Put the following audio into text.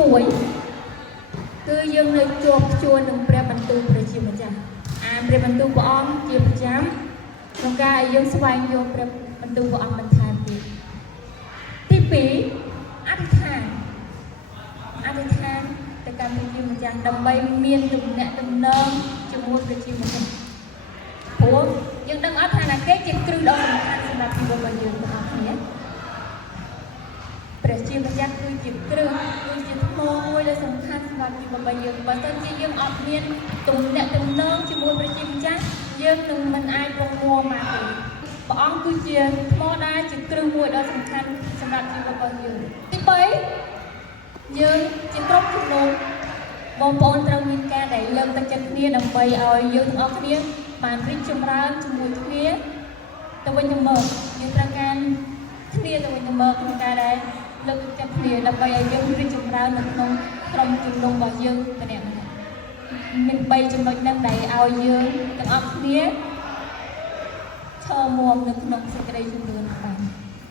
មួយគឺយើងនៅជាប់ជួននឹងព្រះបន្ទូលព្រះជាម្ចាស់អានព្រះបន្ទូលព្រះអង្គជាប្រចាំក្នុងការឲ្យយើងស្វែងយល់ព្រះបន្ទូលព្រះអង្គបន្ថែមទៀតទី2អធិដ្ឋានទៅកាន់ព្រះជាម្ចាស់ដើម្បីមានទំនាក់ទំនងជាមួយព្រះជាម្ចាស់ព្រោះយើងដឹងអត់ថាណាគេជាគ្រឹះដ៏សំខាន់សម្រាប់ជីវិតរបស់យើងទាំងអស់គ្នាព្រះជាម្ចាស់គឺជាគ្រឹះគឺជាថ្មមួយដ៏សំខាន់សម្រាប់ជីវិតរបស់យើងបើមិនជាយើងអត់មានទំនាក់ទំនងជាមួយព្រះជាម្ចាស់យើងនឹងមិនអាចរងមមកទេព្រះអង្គគឺជាថ្មដែលជាគ្រឹះមួយដ៏សំខាន់សម្រាប់ជីវិតរបស់យើងទី3យើងជាក្រុមជំនុំបងប្អូនត្រូវមានការដែលលើកទឹកចិត្តគ្នាដើម្បីឲ្យយើងទាំងអស់គ្នាបានរីកចម្រើនជាមួយគ្នាទៅវិញទៅមកយើងត្រូវការគ្នាទៅវិញទៅមកក្នុងការដែលលើកទឹកចិត្តគ្នាដើម្បីឲ្យយើងរីកចម្រើននៅក្នុងក្រុមជំនុំរបស់យើងម្នាក់ៗមាន3ចំណុចហ្នឹងដែលឲ្យយើងទាំងអស់គ្នាឈរមាំនៅក្នុងសេចក្តីជំនឿបាន